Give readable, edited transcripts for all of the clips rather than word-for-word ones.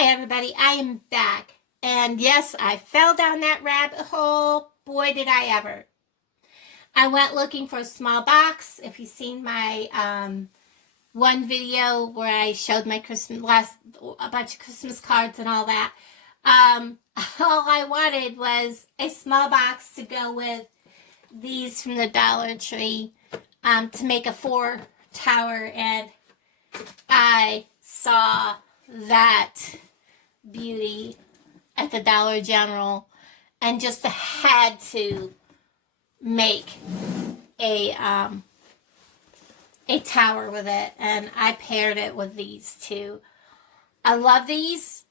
Hi everybody, I am back. And yes, I fell down that rabbit hole. Boy, did I ever. I went looking for a small box. If you've seen my one video where I showed my a bunch of Christmas cards and all that, all I wanted was a small box to go with these from the Dollar Tree to make a 4 tower, and I saw that beauty at the Dollar General and just had to make a tower with it, and I paired it with these two. I love these.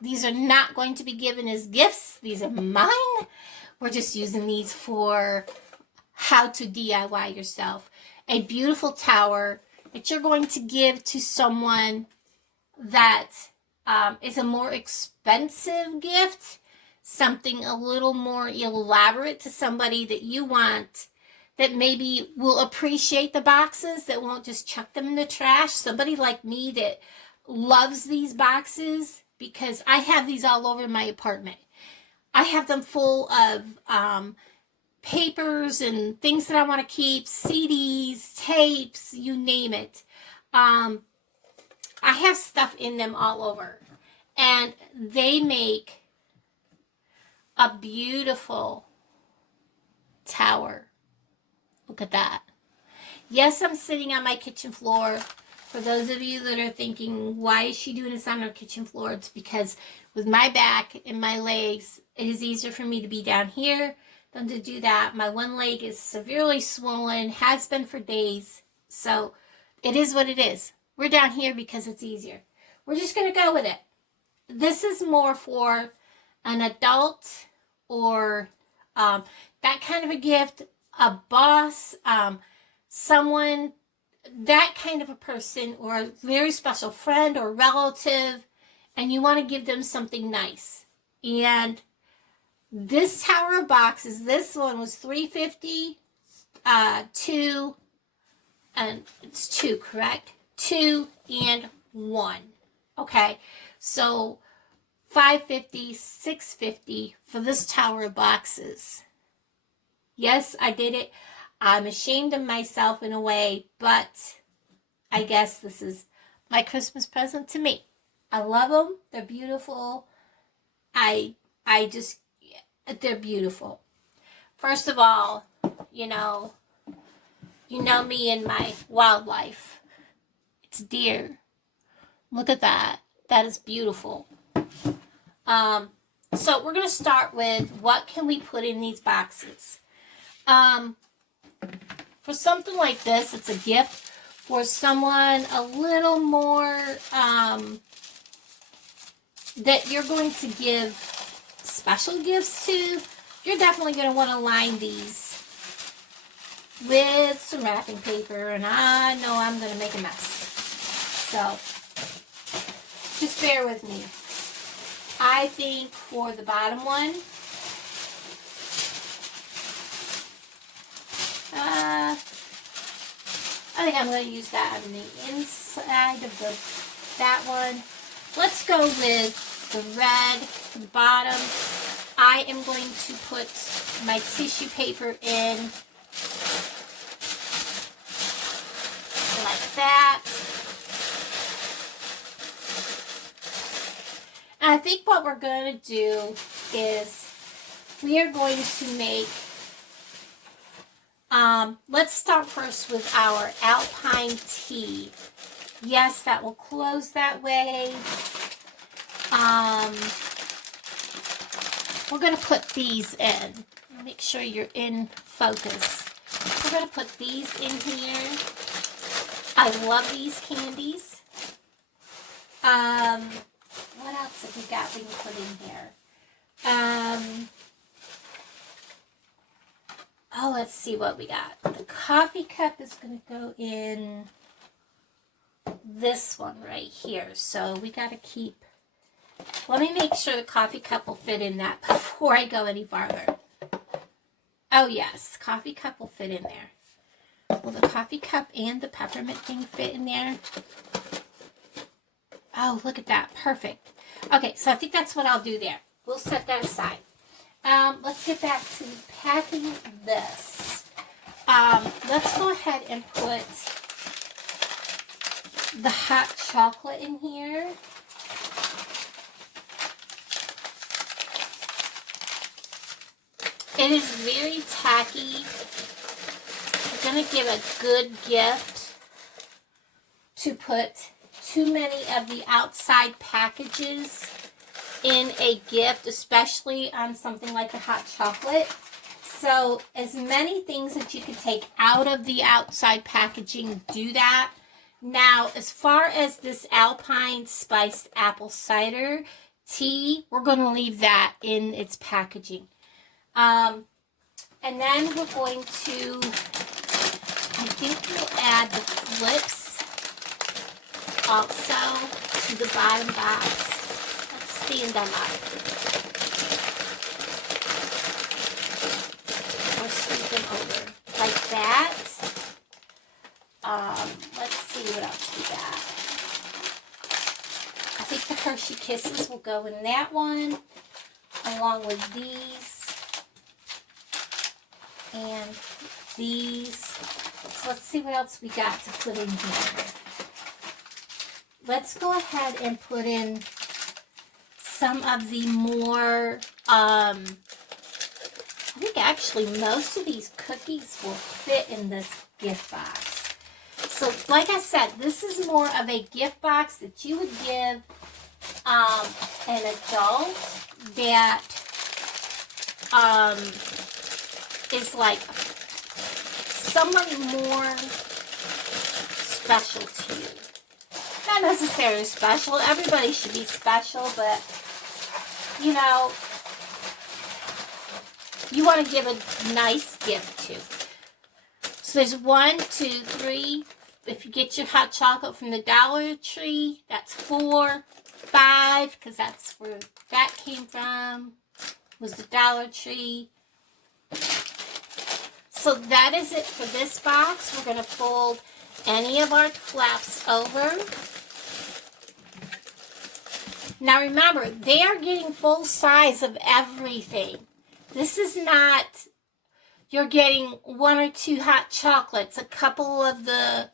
These are not going to be given as gifts. These are mine. We're just using these for how to DIY yourself a beautiful tower that you're going to give to someone that is a more expensive gift, something a little more elaborate to somebody that you want, that maybe will appreciate the boxes, that won't just chuck them in the trash. Somebody like me that loves these boxes, because I have these all over my apartment. I have them full of papers and things that I want to keep, CDs, tapes, you name it. I have stuff in them all over. And they make a beautiful tower. Look at that. Yes, I'm sitting on my kitchen floor. For those of you that are thinking, why is she doing this on her kitchen floor? It's because with my back and my legs, it is easier for me to be down here than to do that. My one leg is severely swollen, has been for days. So it is what it is. We're down here because it's easier. We're just going to go with it. This is more for an adult or that kind of a gift, a boss, someone, that kind of a person, or a very special friend or relative, and you want to give them something nice. And this tower of boxes, this one was $3.50, 2, and it's 2, correct? 2 and 1. Okay, so $5.50, $6.50 for this tower of boxes. Yes, I did it. I'm ashamed of myself in a way, but I guess this is my Christmas present to me. I love them. They're beautiful. They're beautiful. First of all, you know me and my wildlife. It's deer. Look at that. That is beautiful. So we're going to start with, what can we put in these boxes? For something like this, it's a gift for someone a little more, that you're going to give special gifts to. You're definitely going to want to line these with some wrapping paper, and I know I'm going to make a mess. So just bear with me. I think for the bottom one, I think I'm going to use that on the inside of that one. Let's go with the red for the bottom. I am going to put my tissue paper in like that. And I think what we're going to do is we are going to make, let's start first with our Alpine tea. Yes, that will close that way. We're going to put these in. Make sure you're in focus. We're going to put these in here. I love these candies. What else have we got we can put in here? Oh, let's see what we got. The coffee cup is going to go in this one right here. So we got to keep, let me make sure the coffee cup will fit in that before I go any farther. Oh yes, coffee cup will fit in there. Will the coffee cup and the peppermint thing fit in there? Oh, look at that. Perfect. Okay, so I think that's what I'll do there. We'll set that aside. Let's get back to packing this. Let's go ahead and put the hot chocolate in here. It is very tacky. It's going to give a good gift to put too many of the outside packages in a gift, especially on something like a hot chocolate. So as many things that you can take out of the outside packaging, do that. Now, as far as this Alpine spiced apple cider tea, we're going to leave that in its packaging. And then we're going to, I think we'll add the flips also to the bottom box. Let's stand them up. Or scoop them over like that. Let's see what else we got. I think the Hershey Kisses will go in that one, along with these and these. So let's see what else we got to put in here. Let's go ahead and put in some of the more, I think actually most of these cookies will fit in this gift box. So like I said, this is more of a gift box that you would give an adult that is like someone more special to you. Not necessarily special. Everybody should be special, but you know, you want to give a nice gift to. So there's 1, 2, 3. If you get your hot chocolate from the Dollar Tree, that's 4, 5, because that's where that came from, was the Dollar Tree. So that is it for this box. We're going to fold any of our flaps over. Now remember, they are getting full size of everything. This is not, you're getting 1 or 2 hot chocolates, a couple of the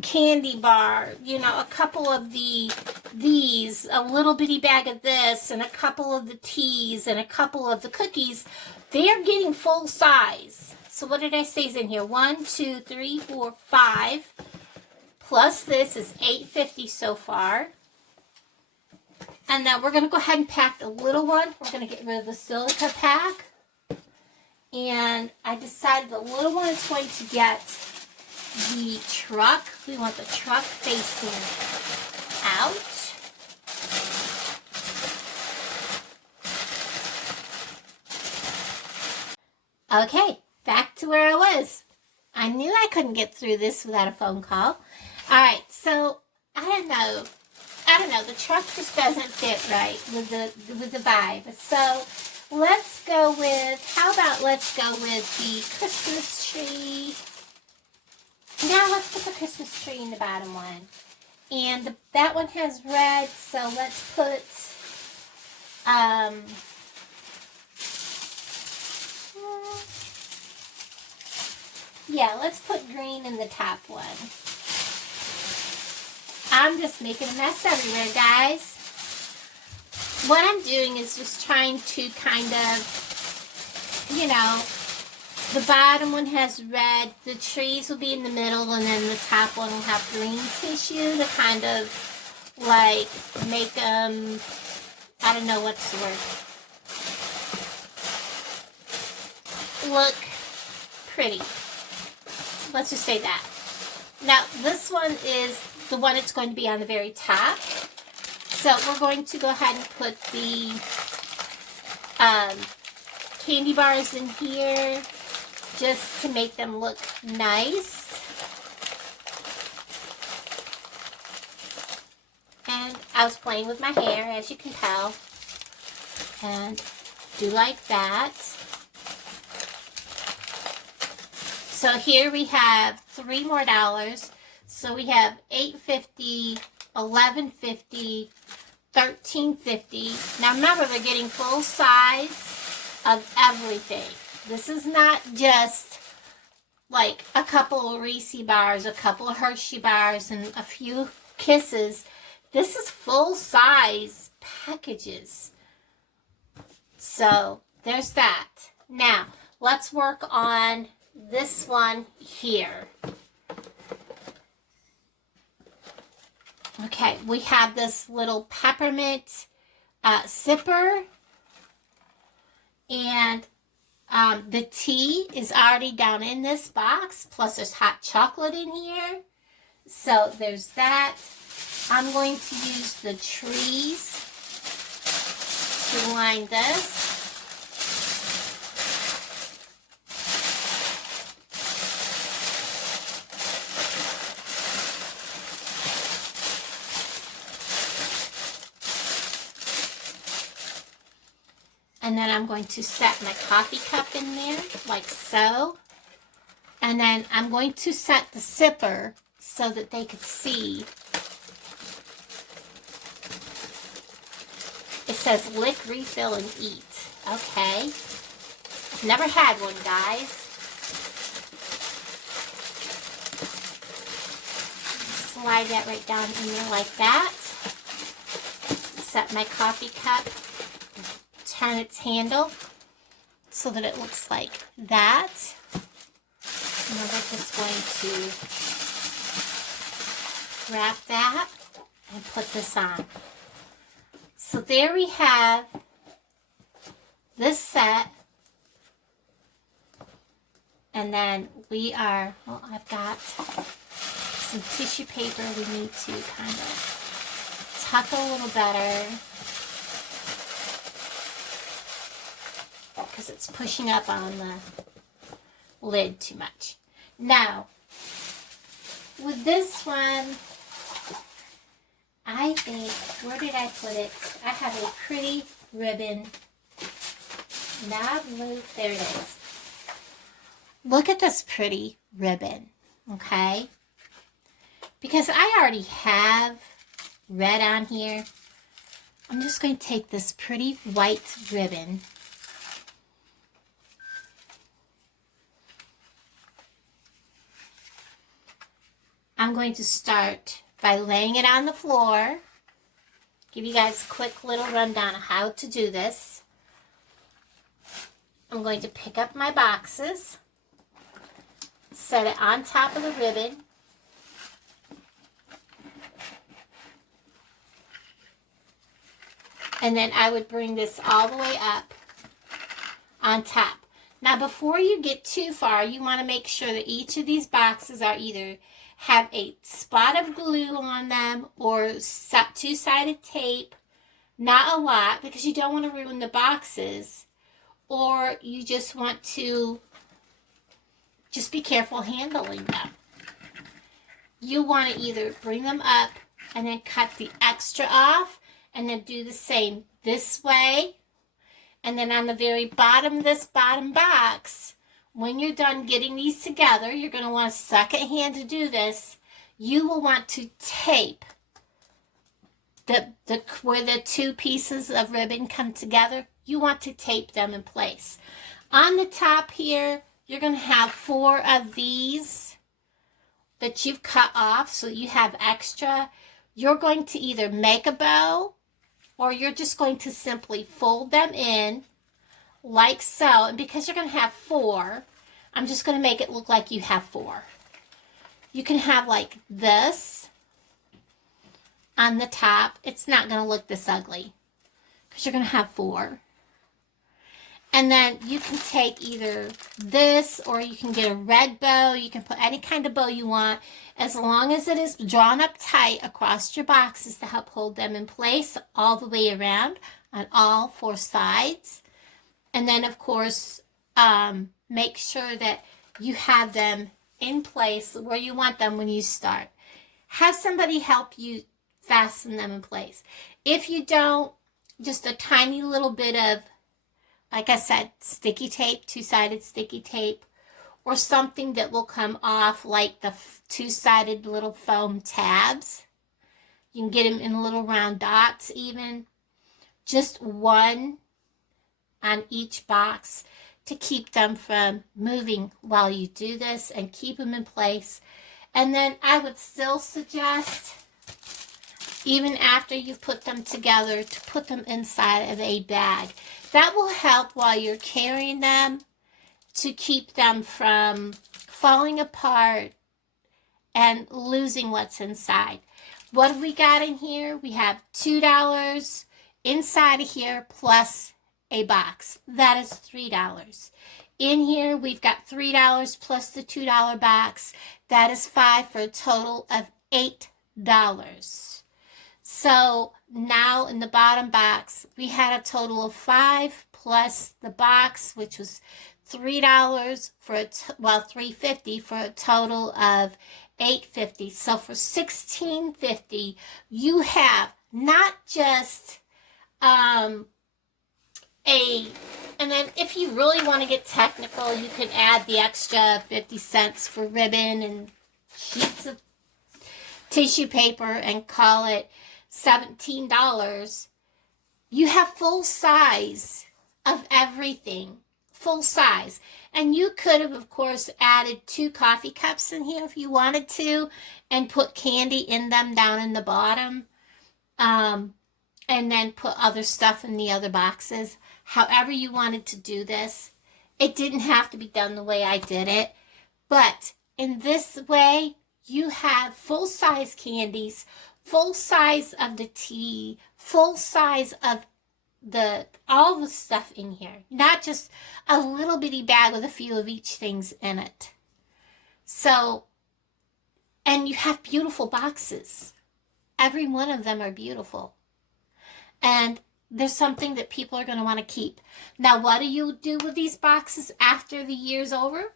candy bar, you know, a couple of these, a little bitty bag of this, and a couple of the teas, and a couple of the cookies. They are getting full size. So what did I say is in here? 1, 2, 3, 4, 5. Plus this is $8.50 so far. And then we're going to go ahead and pack the little one. We're going to get rid of the silica pack. And I decided the little one is going to get the truck. We want the truck facing out. Okay, back to where I was. I knew I couldn't get through this without a phone call. Alright, so I don't know, the truck just doesn't fit right with the vibe. So let's go with, let's go with the Christmas tree. Now let's put the Christmas tree in the bottom one. And that one has red, so let's put, yeah, let's put green in the top one. I'm just making a mess everywhere, guys. What I'm doing is just trying to kind of, you know, the bottom one has red, the trees will be in the middle, and then the top one will have green tissue to kind of, like, make them, I don't know what's the word, look pretty. Let's just say that. Now, this one is the one that's going to be on the very top. So we're going to go ahead and put the candy bars in here just to make them look nice. And I was playing with my hair, as you can tell. And do like that. So here we have $3 more. So we have $8.50, $11.50, $13.50. Now remember, they're getting full size of everything. This is not just like a couple of Reese bars, a couple of Hershey bars, and a few Kisses. This is full size packages. So there's that. Now let's work on this one here. Okay, we have this little peppermint sipper, and the tea is already down in this box, plus there's hot chocolate in here. So there's that. I'm going to use the trees to line this. And then I'm going to set my coffee cup in there, like so. And then I'm going to set the sipper so that they could see. It says lick, refill, and eat. Okay. I've never had one, guys. Slide that right down in there like that. Set my coffee cup. Turn its handle so that it looks like that. And then we're just going to wrap that and put this on. So there we have this set. And then we are, well, I've got some tissue paper we need to kind of tuck a little better, because it's pushing up on the lid too much. Now, with this one, I think, where did I put it? I have a pretty ribbon. Now I've moved, there it is. Look at this pretty ribbon, okay? Because I already have red on here, I'm just going to take this pretty white ribbon . I'm going to start by laying it on the floor. Give you guys a quick little rundown of how to do this. I'm going to pick up my boxes, set it on top of the ribbon, and then I would bring this all the way up on top. Now before you get too far, you want to make sure that each of these boxes are either have a spot of glue on them or two-sided tape, not a lot because you don't want to ruin the boxes, or you just want to just be careful handling them. You want to either bring them up and then cut the extra off and then do the same this way, and then on the very bottom of this bottom box, when you're done getting these together, you're going to want a second hand to do this. You will want to tape where the two pieces of ribbon come together. You want to tape them in place. On the top here, you're going to have 4 of these that you've cut off, so you have extra. You're going to either make a bow, or you're just going to simply fold them in like so. And because you're going to have 4, I'm just going to make it look like you have 4. You can have like this on the top. It's not going to look this ugly because you're going to have 4. And then you can take either this, or you can get a red bow. You can put any kind of bow you want, as long as it is drawn up tight across your boxes to help hold them in place all the way around on all 4 sides. And then, of course, make sure that you have them in place where you want them when you start. Have somebody help you fasten them in place. If you don't, just a tiny little bit of, like I said, sticky tape, two-sided sticky tape, or something that will come off like the two-sided little foam tabs. You can get them in little round dots even. Just one on each box to keep them from moving while you do this and keep them in place. And then I would still suggest, even after you've put them together, to put them inside of a bag. That will help while you're carrying them to keep them from falling apart and losing what's inside. What have we got in here? We have $2 inside of here plus a box. That is $3. In here, we've got $3 plus the $2 box. That is $5 for a total of $8. So now in the bottom box, we had a total of $5 plus the box, which was $3 for $3.50 for a total of $8.50. So for $16.50, you have not just and then if you really want to get technical, you can add the extra 50 cents for ribbon and sheets of tissue paper and call it $17. You have full size of everything. Full size. And you could have, of course, added 2 coffee cups in here if you wanted to and put candy in them down in the bottom. And then put other stuff in the other boxes. However you wanted to do this. It didn't have to be done the way I did it. But in this way, you have full size candies, full size of the tea, full size of all the stuff in here. Not just a little bitty bag with a few of each things in it. So, and you have beautiful boxes. Every one of them are beautiful. And there's something that people are going to want to keep. Now, what do you do with these boxes after the year's over?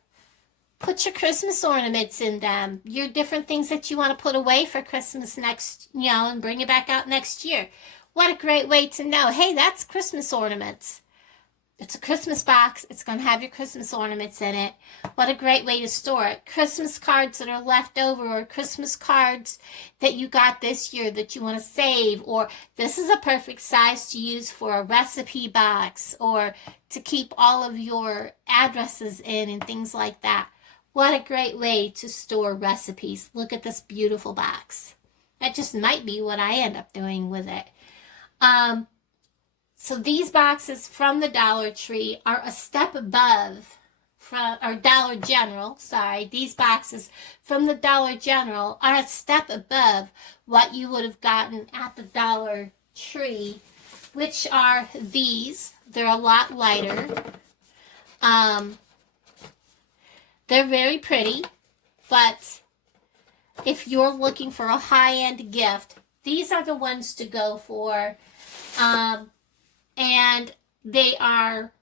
Put your Christmas ornaments in them. Your different things that you want to put away for Christmas next, and bring it back out next year. What a great way to know, hey, that's Christmas ornaments. It's a Christmas box. It's going to have your Christmas ornaments in it. What a great way to store it. Christmas cards that are left over, or Christmas cards that you got this year that you want to save, or this is a perfect size to use for a recipe box or to keep all of your addresses in and things like that. What a great way to store recipes. Look at this beautiful box. That just might be what I end up doing with it. So these boxes from the Dollar Tree are a step above, or Dollar General, sorry. These boxes from the Dollar General are a step above what you would have gotten at the Dollar Tree, which are these. They're a lot lighter. They're very pretty, but if you're looking for a high-end gift, these are the ones to go for. And they are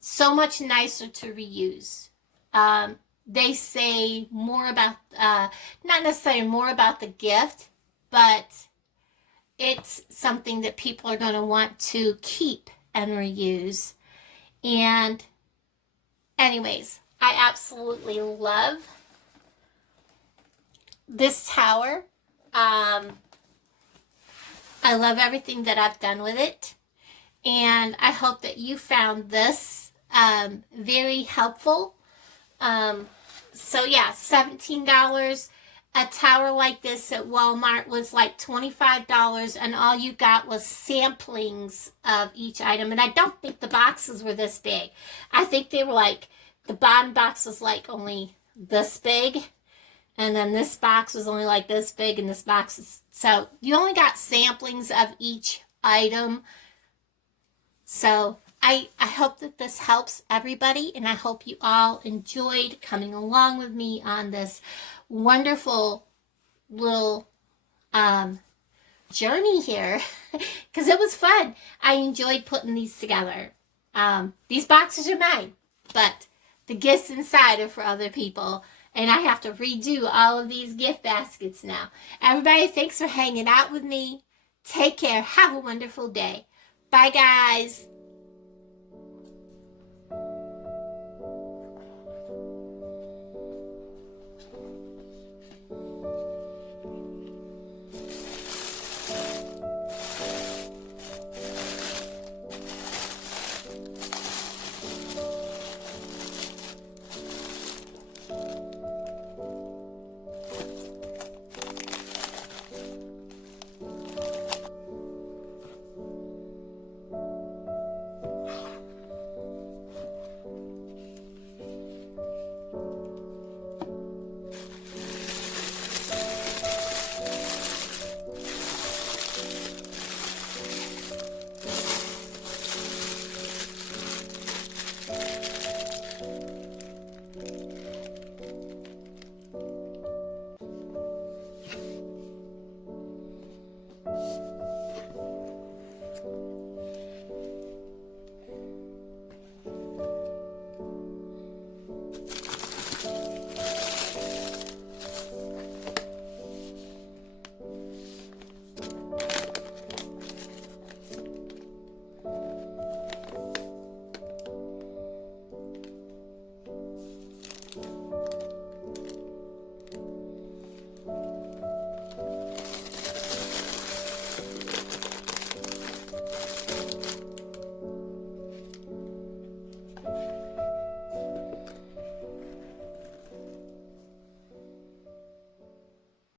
so much nicer to reuse. They say more about, not necessarily more about the gift, but it's something that people are going to want to keep and reuse. And anyways, I absolutely love this tower. I love everything that I've done with it, and I hope that you found this very helpful. So yeah, $17. A tower like this at Walmart was like $25, and all you got was samplings of each item. And I don't think the boxes were this big. I think they were like, the bottom box was like only this big. And then this box was only like this big, and this box is... So you only got samplings of each item. So I hope that this helps everybody, and I hope you all enjoyed coming along with me on this wonderful little journey here, because it was fun. I enjoyed putting these together. These boxes are mine, but the gifts inside are for other people. And I have to redo all of these gift baskets now. Everybody, thanks for hanging out with me. Take care. Have a wonderful day. Bye, guys.